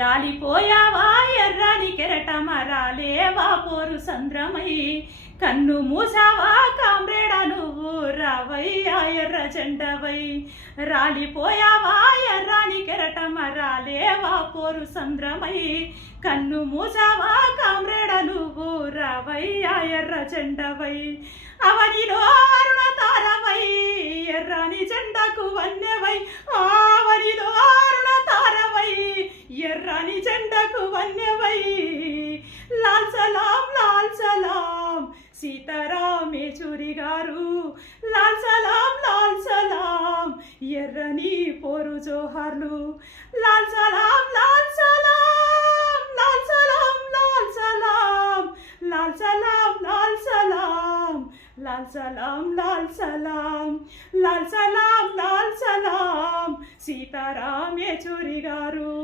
రాలిపోయావా ఎర్రాని కెరటమా రాలేవా పోరు సంద్రమై కన్ను మూసావా కామ్రేడ నువ్వు రావయ్యా ఎర్ర జెండవై రాలిపోయావా ఎర్రాని కెరటమ రాలేవా పోరు సంద్రమై కన్ను మూసావా కామ్రేడ నువ్వు రావయ్యా ఎర్ర జెండవై అవనిలో సలాం లాల్ సలాం సీతారామేశ్వరి గారు లాల్ సలాం లాల్ సలాం ఎర్రని పోరు జోహార్లు లాల్ సలాం లాల్ సలాం లాల్ సలాం లాల్ సలాం లాల్ సలాం లాల్ సలాం లాల్ సలాం లాల్ సలాం లాల్ సలాం లాల్ సలాం సీతారామేశ్వరి గారు